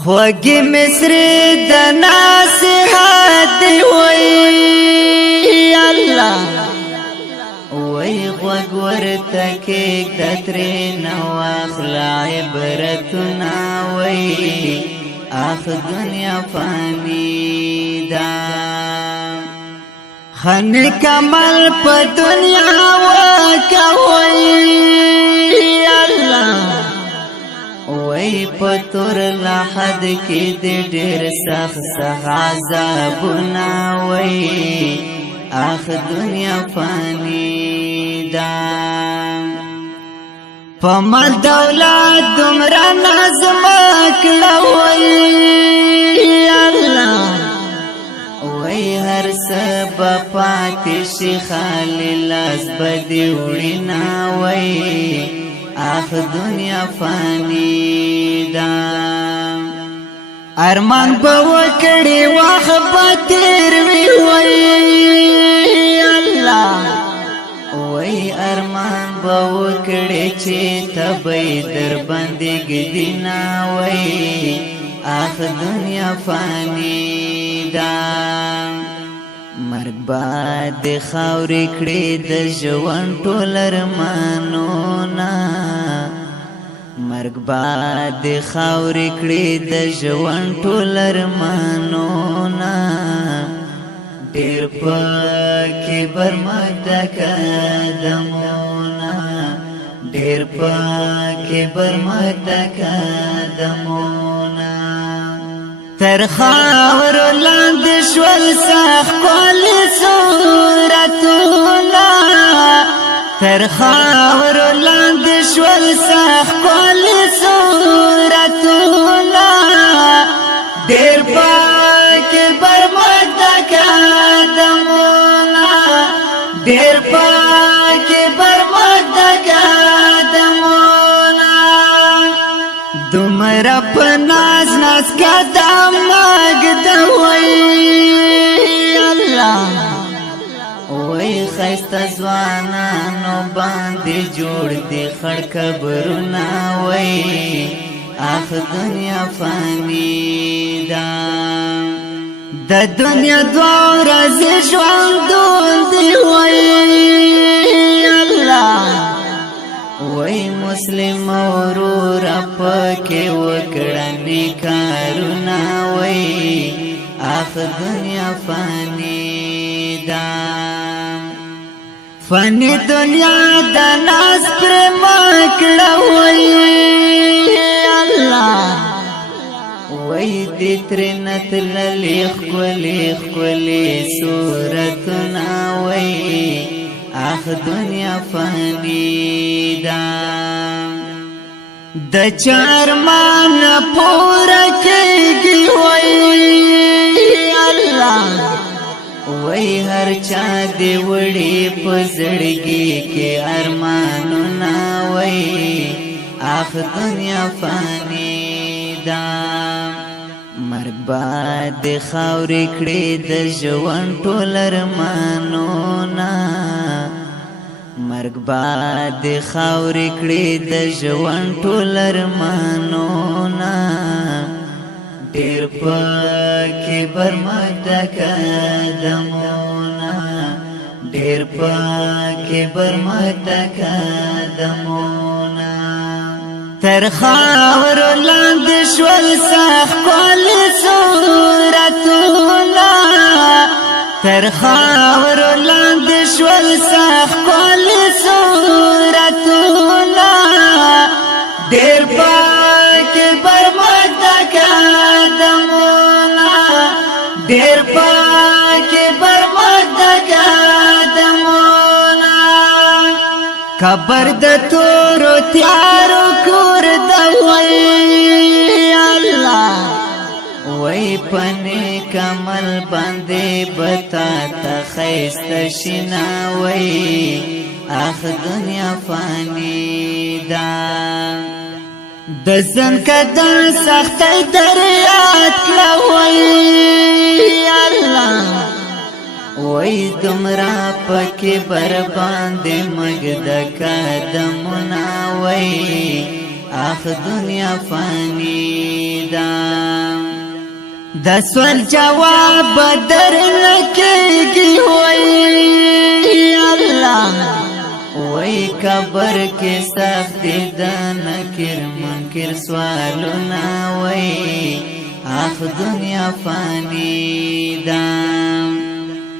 خوږی مصر د نصیحت وی الله وی غوږ ورته کښېږده ترې نه واخله عبرتونه وی اخ دنیا فانی ده ښه نیک عمل په دنیا وکوئ الله وی پتور لحد کی دی ډیر سخت عذابونه وی اخ دنیا فانی دا پما دولت دمرا نظم کړه وی الله وی هر سبا پاتې شي خالی لاس بدی وړینا وی اخ دنیا فانی دا ارمان به وکړي وخت به تیر وي وی الله وی ارمان به وکړي چې تبې در باندې ګدینا وی اخ دنیا فانی دا مرګ باد خاورې کړې د ژوند ټول ارمانونه مرګ باد خاورې کړې د ژوند ټول ارمانونه ډېر پکې برمد قدمونه ډېر پکې برمد قدمونه تر خاور لاندې شول سخت کولې صورتونه تر خاور لاندې شول سخت کولې صورتونه ډېر پکې برمد قدمونه ډېر پکې برمد قدمونه دومره په ناز ناز قدم مګدوي الله وی خیسته ځوانانو باندې جوړ دي خړ قبرونه وی اخ دنیا فانی ده د دنیا دوه ورځې ژوندون دی وی الله وی مسلم ورور پکې وکړه نیکارونه وی اخ دنیا فانی ده فانی دنیا د ناز پر مکړه وی الله وی دې ترې نتللې ښکلې ښکلې صورتونه وی اخ دنیا فانی ده د چارمان پوره کېږي وی الله وی هر چا دی وړي په زړګي کې ارمانونه وی اخ دنیا فانی ده مرګ باد خاورې کړې د ژوند ټول ارمانونه مرګ باد خاورې کړې د ژوند ټول ارمانونه ډېر پکې برمد قدمونه ډېر پکې برمد قدمونه تر خاور لاندې شول سخت کولې صورتونه تر خاور لاندې شول سخت کولې صورتونه ډېر پکې برمد قدمونه ډېر پکې برمد قدمونه قبر د تورو تیارو کور د وی الله وی پنې کمل باندې بتا ته خیسته شینا وی اخ دنیا فانی ده د زن کدن سختۍ دریات کړه وی الله وی دمرا پکې بر باندې مګد قدمونه وی اخ دنیا فانی دا د سوال جواب در لکېږي وای الله وای قبر کې سخت د نکر منکر سوالونه وای اخ دنیا فانی دا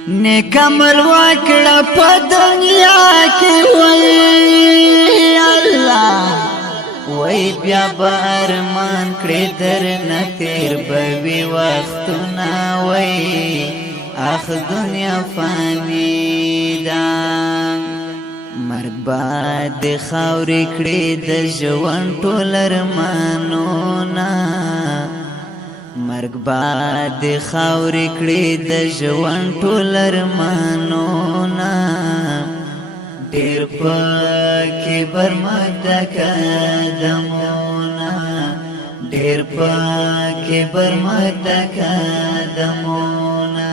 نیک عمل وکړه په دنیا کې وای الله وای بیا به ارمان کړې در نه تیر به وي وختونه وای اخ دنیا فانی دا مرګ باد خاورې کړې د ژوند ټول ارمانونه مرګ باد خاورې کړې د ژوند ټول ارمانونه ډېر پکې برمد قدمونه ډېر پکې برمد قدمونه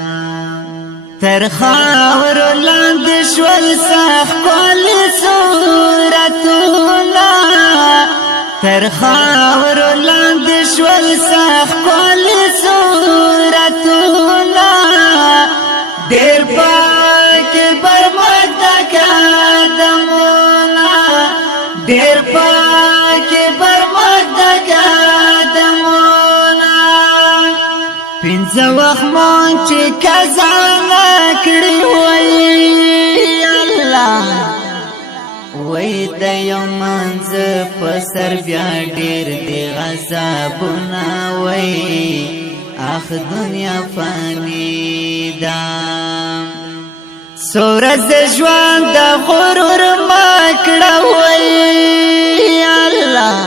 تر خاورو لاندې شول سخت ښکلي صورتونه تر خاورو لاندې شول سخت ښکلي صورتونه ډېر پکې برمد قدمونه ډېر پکې برمد قدمونه پنځه وخت مو چې قضا کړی وای الله وای د یو منځ په سر بیا ډېر دی غضبونه وای اخ دنیا فانی دا سورز ژوند د غرور ما کړه وای الله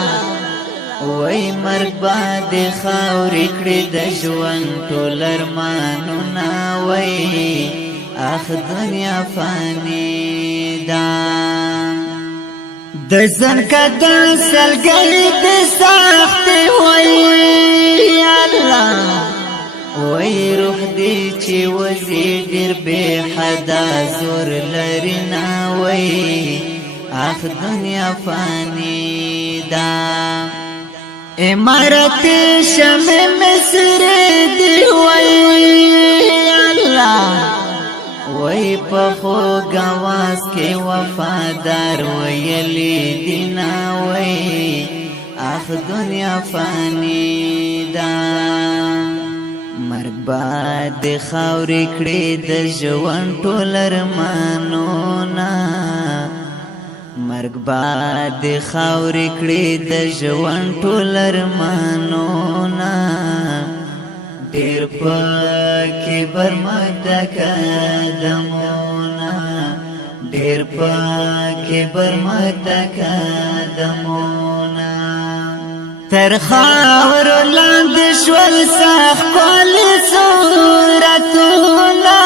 وای مرګ باد خاورې کړې د ژوند ټول ارمانونه وای اخ دنیا فانی دا د ځان قدر سلګۍ د سخت وای الله وای روح دې چې وزي ډېر بے حدا زور لري نه وای اخ دنیا فانی دا امارت شمع مصر دی وای الله وای په خو غواز کې وفادار ویلی دینا وای اخ دنیا فانی دا مرګ باد خاورې کړې د ژوند ټول ارمانونه مرګ باد خاورې کړې د ژوند ټول ارمانونه ډېر پکې برمد قدمونه ډېر پکې برمد قدمونه تر خاورو لاندې شول سخت ښکلي صورتونه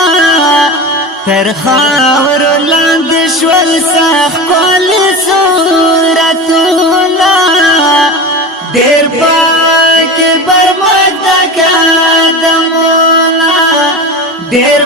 تر خاورو لاندې شول سخت ښکلي صورتونه ډېر پکې برمد قدمونه ډېر